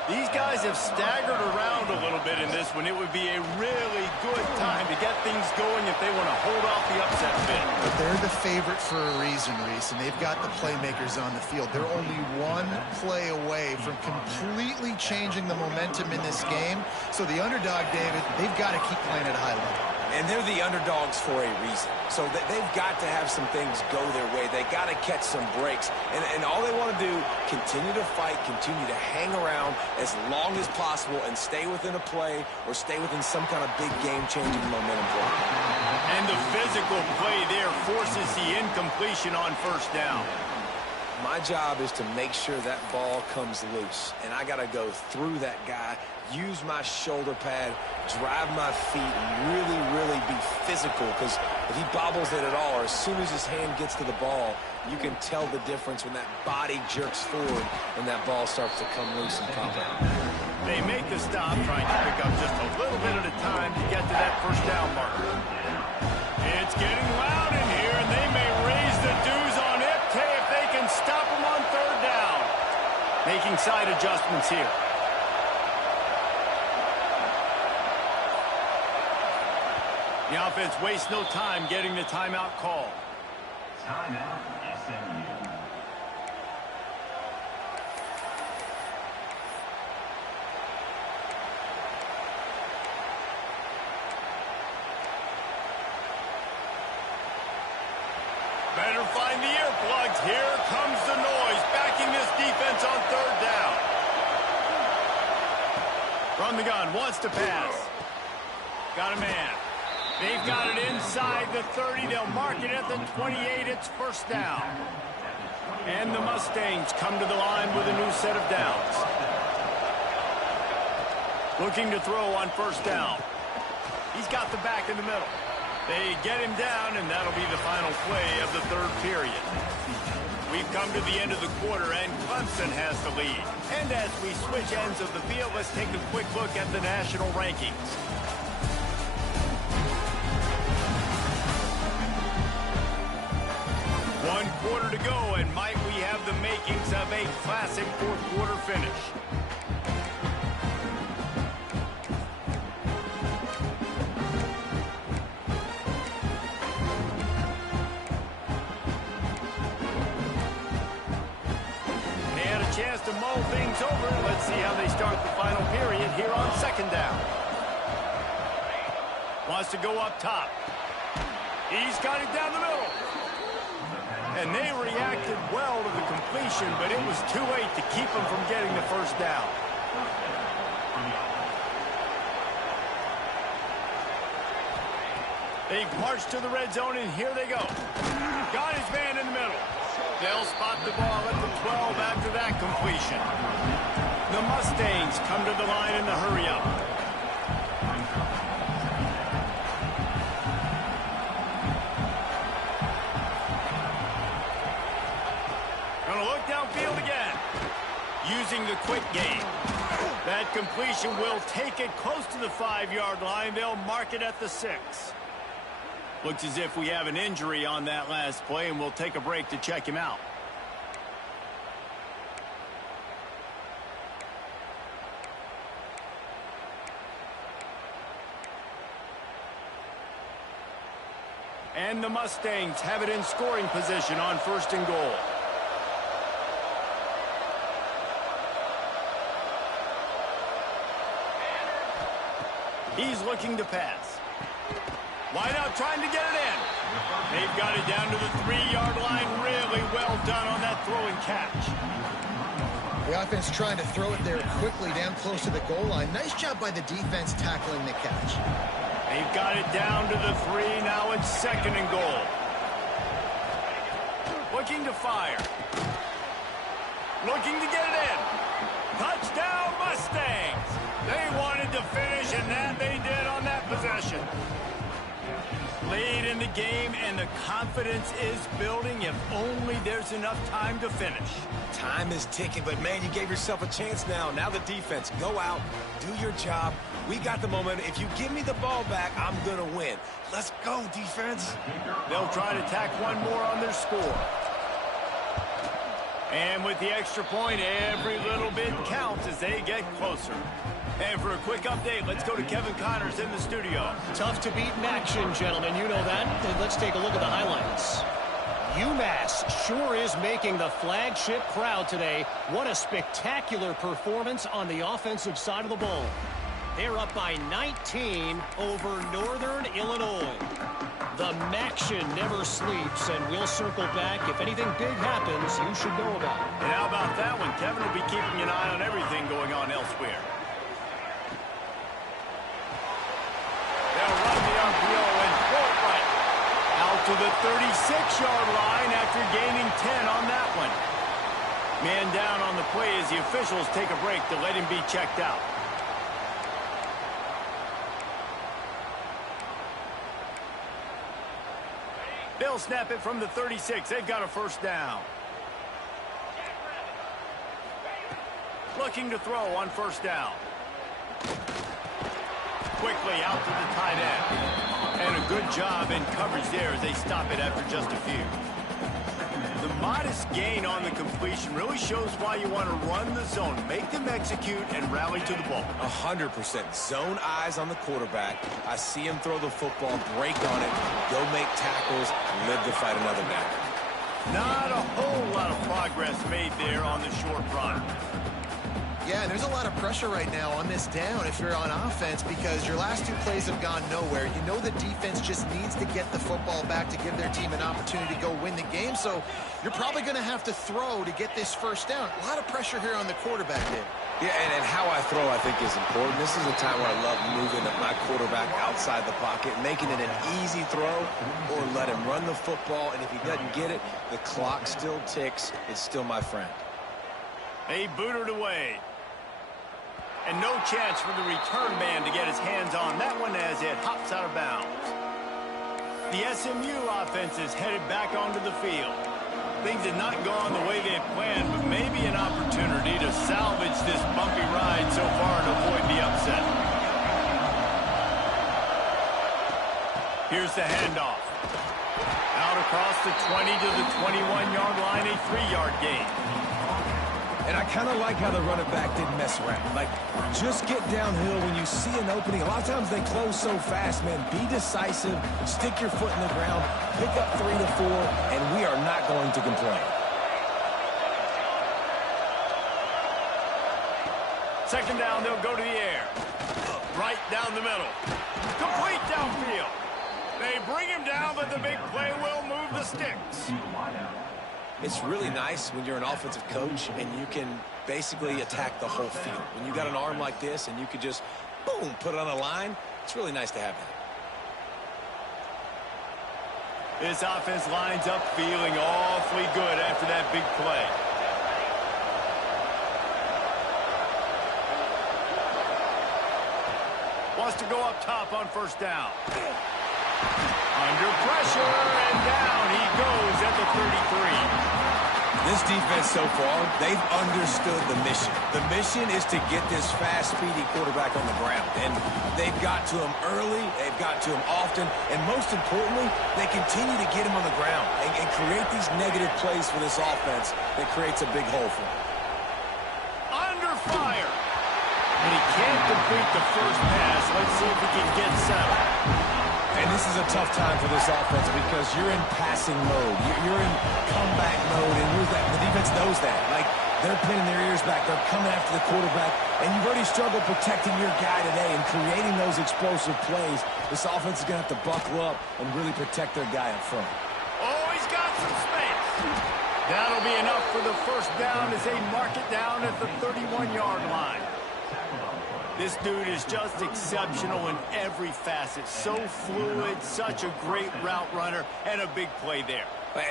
These guys have staggered around a little bit in this one. It would be a really good time to get things going if they want to hold off the upset bid. But they're the favorite for a reason, Reese, and they've got the playmakers on the field. They're only one play away from completely changing the momentum in this game. So the underdog, David, they've got to keep playing at a high level. And they're the underdogs for a reason. So they've got to have some things go their way. They got to catch some breaks. And all they want to do, continue to fight, continue to hang around as long as possible and stay within a play or stay within some kind of big game-changing momentum play. And the physical play there forces the incompletion on first down. My job is to make sure that ball comes loose. And I got to go through that guy, use my shoulder pad, drive my feet, and really, really be physical. Because if he bobbles it at all, or as soon as his hand gets to the ball, you can tell the difference when that body jerks forward and that ball starts to come loose and pop out. They make the stop, trying to pick up just a little bit at a time to get to that first down marker. It's getting loud in here, and they may raise the dues on it if they can stop them on third down. Making side adjustments here. The offense wastes no time getting the timeout call. Timeout, SMU. Better find the earplugs. Here comes the noise, backing this defense on third down. From the gun, wants to pass. Got a man. They've got it inside the 30. They'll mark it at the 28. It's first down. And the Mustangs come to the line with a new set of downs. Looking to throw on first down. He's got the back in the middle. They get him down, and that'll be the final play of the third period. We've come to the end of the quarter, and Clemson has the lead. And as we switch ends of the field, let's take a quick look at the national rankings. One quarter to go, and might we have the makings of a classic fourth quarter finish. They had a chance to mull things over. Let's see how they start the final period here on second down. Wants to go up top. He's got it down the middle. And they reacted well to the completion, but it was too late to keep them from getting the first down. They march to the red zone, and here they go. Got his man in the middle. They'll spot the ball at the 12 after that completion. The Mustangs come to the line in the hurry-up. Gonna look downfield again. Using the quick game. That completion will take it close to the 5-yard line. They'll mark it at the 6. Looks as if we have an injury on that last play, and we'll take a break to check him out. And the Mustangs have it in scoring position on 1st and goal. He's looking to pass. Wide out, trying to get it in. They've got it down to the 3-yard line. Really well done on that throw and catch. The offense trying to throw it there quickly down close to the goal line. Nice job by the defense tackling the catch. They've got it down to the 3. Now it's 2nd and goal. Looking to fire. Looking to get it in. Touchdown, Mustangs. They wanted to finish, and that they did on that possession. Late in the game, and the confidence is building. If only there's enough time to finish. Time is ticking, but, man, you gave yourself a chance now. Now the defense, go out, do your job. We got the momentum. If you give me the ball back, I'm going to win. Let's go, defense. They'll try to tack one more on their score. And with the extra point, every little bit counts as they get closer. And for a quick update, let's go to Kevin Connors in the studio. Tough to beat in action, gentlemen. You know that. And let's take a look at the highlights. UMass sure is making the flagship proud today. What a spectacular performance on the offensive side of the ball. They're up by 19 over Northern Illinois. The Maction never sleeps, and we'll circle back. If anything big happens, you should know about it. And how about that one? Kevin will be keeping an eye on everything going on elsewhere. They'll run the RPO and throw it right out to the 36-yard line after gaining 10 on that one. Man down on the play as the officials take a break to let him be checked out. They'll snap it from the 36. They've got a first down. Looking to throw on first down. Quickly out to the tight end. And a good job in coverage there as they stop it after just a few. The modest gain on the completion really shows why you want to run the zone. Make them execute and rally to the ball. 100%. Zone eyes on the quarterback. I see him throw the football, break on it, go make tackles, live to fight another down. Not a whole lot of progress made there on the short run. Yeah, there's a lot of pressure right now on this down if you're on offense because your last 2 plays have gone nowhere. You know the defense just needs to get the football back to give their team an opportunity to go win the game, so you're probably going to have to throw to get this first down. A lot of pressure here on the quarterback, Dave. Yeah, and how I throw, I think, is important. This is a time where I love moving my quarterback outside the pocket, making it an easy throw, or let him run the football, and if he doesn't get it, the clock still ticks. It's still my friend. They boot it away. And no chance for the return man to get his hands on that one as it hops out of bounds. The SMU offense is headed back onto the field. Things have not gone the way they planned, but maybe an opportunity to salvage this bumpy ride so far and avoid the upset. Here's the handoff. Out across the 20 to the 21-yard line, a 3-yard gain. And I kind of like how the running back didn't mess around. Like, just get downhill when you see an opening. A lot of times they close so fast, man. Be decisive, stick your foot in the ground, pick up 3 to 4, and we are not going to complain. Second down, they'll go to the air. Right down the middle. Complete downfield. They bring him down, but the big play will move the sticks. It's really nice when you're an offensive coach and you can basically attack the whole field. When you got an arm like this and you could just, boom, put it on a line, it's really nice to have that. This offense lines up feeling awfully good after that big play. Wants to go up top on first down. Under pressure, and down he goes at the 33. This defense so far, they've understood the mission. The mission is to get this fast, speedy quarterback on the ground. And they've got to him early, they've got to him often, and most importantly, they continue to get him on the ground and create these negative plays for this offense that creates a big hole for them. Under fire. And he can't complete the first pass. Let's see if he can get settled. And this is a tough time for this offense because you're in passing mode. You're in comeback mode, and the defense knows that. Like, they're pinning their ears back. They're coming after the quarterback, and you've already struggled protecting your guy today and creating those explosive plays. This offense is going to have to buckle up and really protect their guy up front. Oh, he's got some space. That'll be enough for the first down as they mark it down at the 31-yard line. This dude is just exceptional in every facet. So fluid, such a great route runner, and a big play there.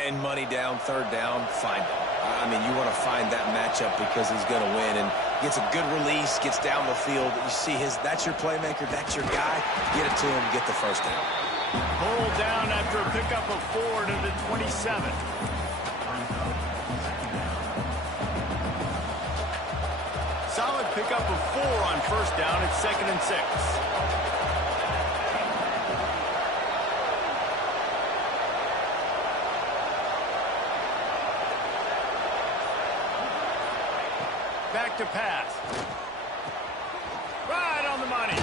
And money down, third down, find him. I mean, you want to find that matchup because he's going to win and gets a good release, gets down the field. You see that's your playmaker, that's your guy. Get it to him, get the first down. Pulled down after a pickup of 4 to the 27. Solid pickup of 4 on first down at 2nd and 6. Back to pass. Right on the money.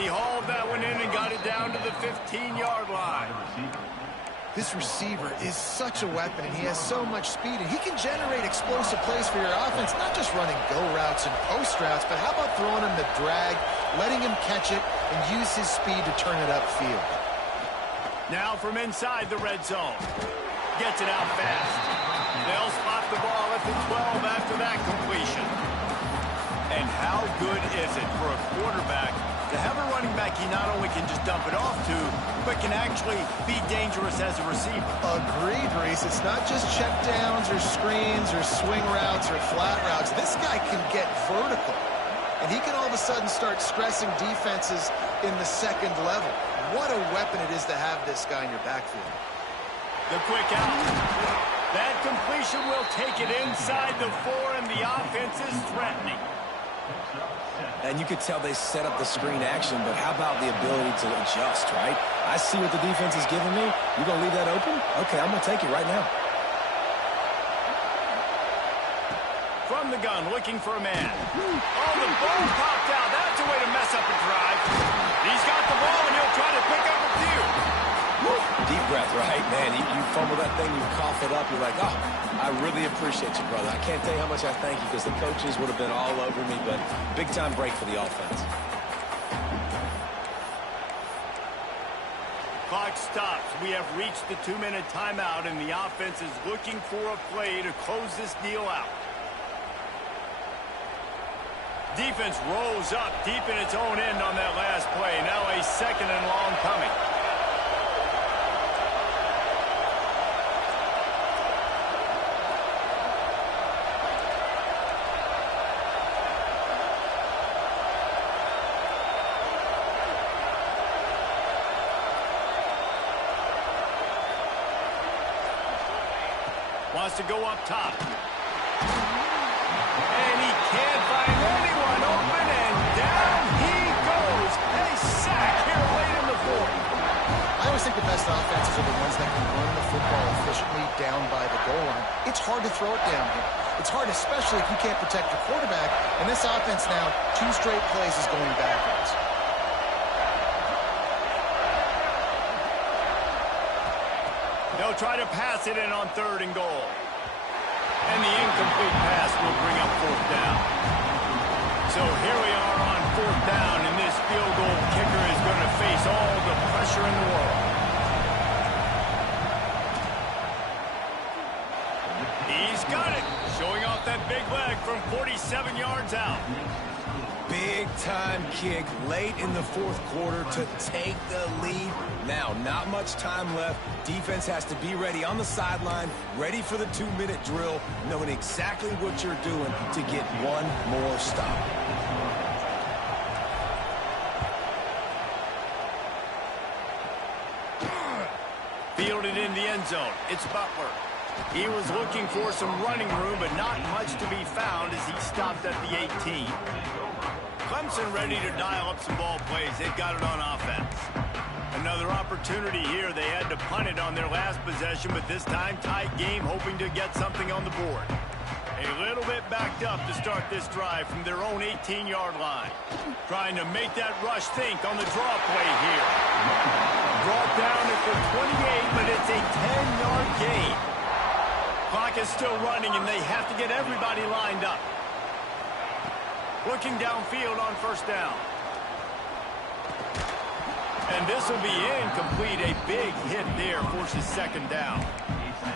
He hauled that one in and got it down to the 15-yard line. This receiver is such a weapon, and he has so much speed, and he can generate explosive plays for your offense, not just running go routes and post routes, but how about throwing him the drag, letting him catch it, and use his speed to turn it upfield. Now from inside the red zone. Gets it out fast. They'll spot the ball at the 12 after that completion. And how good is it for a quarterback to have a running back he not only can just dump it off to, but can actually be dangerous as a receiver? Agreed, Reese. It's not just check downs or screens or swing routes or flat routes. This guy can get vertical, and he can all of a sudden start stressing defenses in the second level. What a weapon it is to have this guy in your backfield. The quick out. That completion will take it inside the 4, and the offense is threatening. And you could tell they set up the screen action, but how about the ability to adjust, right? I see what the defense is giving me. You're going to leave that open? Okay, I'm going to take it right now. From the gun, looking for a man. Oh, the ball popped out. That's a way to mess up a drive. He's got the ball, and he'll try to pick up a few. Deep breath, right? Man, you fumble that thing, you cough it up, you're like, oh, I really appreciate you, brother. I can't tell you how much I thank you because the coaches would have been all over me, but big-time break for the offense. Clock stops. We have reached the 2-minute timeout, and the offense is looking for a play to close this deal out. Defense rolls up deep in its own end on that last play. Now a 2nd and long coming. Wants to go up top. And he can't find anyone open, and down he goes. A sack here late in the 4th. I always think the best offenses are the ones that can run the football efficiently down by the goal line. It's hard to throw it down here. It's hard, especially if you can't protect your quarterback. And this offense now, 2 straight plays is going backwards. They'll try to pass it in on 3rd and goal. And the incomplete pass will bring up 4th down. So here we are on 4th down, and this field goal kicker is going to face all the pressure in the world. He's got it, showing off that big leg from 47 yards out. Big-time kick late in the 4th quarter to take the lead. Now, not much time left. Defense has to be ready on the sideline, ready for the 2-minute drill, knowing exactly what you're doing to get one more stop. Fielded in the end zone. It's Butler. He was looking for some running room, but not much to be found as he stopped at the 18. Clemson ready to dial up some ball plays. They've got it on offense. Another opportunity here. They had to punt it on their last possession, but this time tight game, hoping to get something on the board. A little bit backed up to start this drive from their own 18-yard line. Trying to make that rush think on the draw play here. Brought down at the 28, but it's a 10-yard gain. Clock is still running, and they have to get everybody lined up. Looking downfield on 1st down. And this will be incomplete. A big hit there forces 2nd down.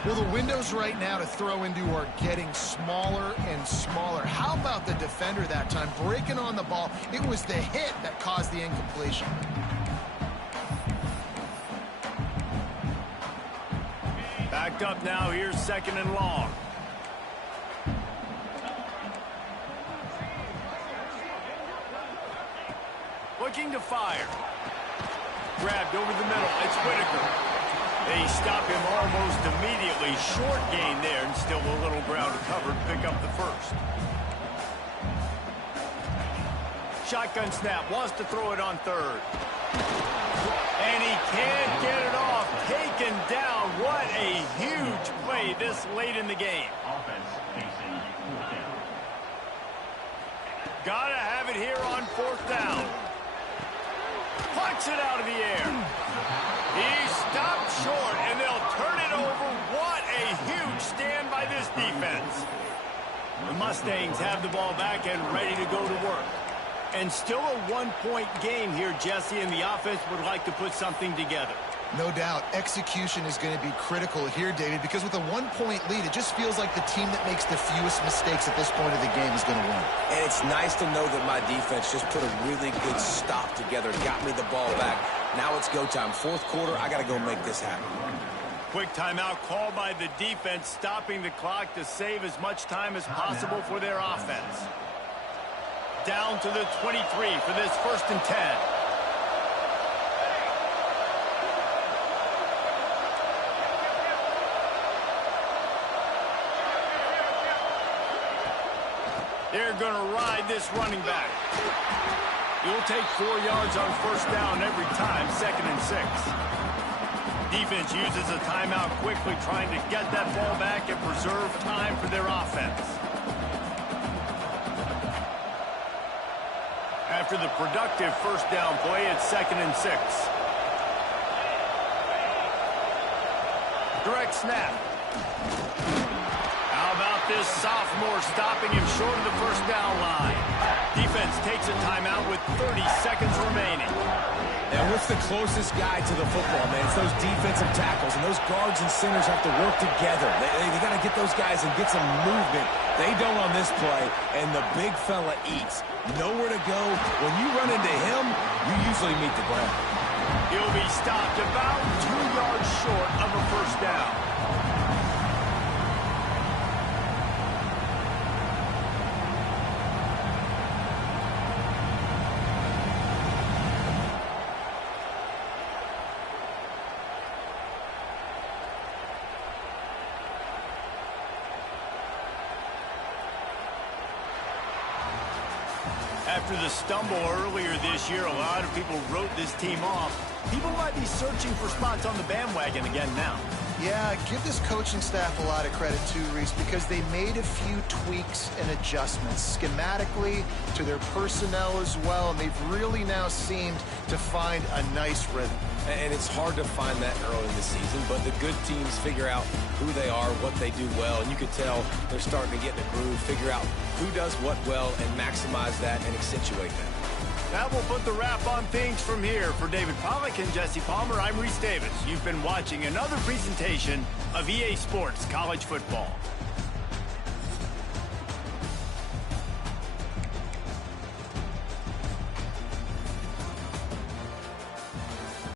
Well, the windows right now to throw into are getting smaller and smaller. How about the defender that time breaking on the ball? It was the hit that caused the incompletion. Backed up now. Here's 2nd and long. Looking to fire. Grabbed over the middle. It's Whitaker. They stop him almost immediately. Short gain there, and still a little ground covered. Pick up the 1st. Shotgun snap. Wants to throw it on 3rd. And he can't get it off. Taken down. What a huge play this late in the game. Offense facing 4th down. Gotta have it here on 4th down. Plucks it out of the air. He stopped short, and they'll turn it over. What a huge stand by this defense. The Mustangs have the ball back and ready to go to work. And still a 1-point game here, Jesse, and the offense would like to put something together. No doubt, execution is going to be critical here, David, because with a 1-point lead, it just feels like the team that makes the fewest mistakes at this point of the game is going to win. And it's nice to know that my defense just put a really good stop together, got me the ball back. Now it's go time. 4th quarter, I got to go make this happen. Quick timeout called by the defense, stopping the clock to save as much time as possible for their offense. Down to the 23 for this 1st and 10. They're going to ride this running back. You'll take 4 yards on 1st down every time, 2nd and 6. Defense uses a timeout quickly, trying to get that ball back and preserve time for their offense. After the productive 1st down play, it's 2nd and 6. Direct snap. How about this sophomore stopping him short of the 1st down line? Defense takes a timeout with 30 seconds remaining. And what's the closest guy to the football, man? It's those defensive tackles, and those guards and centers have to work together. They got to get those guys and get some movement. They don't on this play, and the big fella eats. Nowhere to go. When you run into him, you usually meet the ground. He'll be stopped about 2 yards short of a 1st down. After the stumble earlier this year, a lot of people wrote this team off. People might be searching for spots on the bandwagon again now. Yeah, give this coaching staff a lot of credit too, Reese, because they made a few tweaks and adjustments schematically to their personnel as well, and they've really now seemed to find a nice rhythm. And it's hard to find that early in the season, but the good teams figure out who they are, what they do well, and you could tell they're starting to get in a groove, figure out who does what well, and maximize that and accentuate that. That will put the wrap on things from here. For David Pollack and Jesse Palmer, I'm Reese Davis. You've been watching another presentation of EA Sports College Football.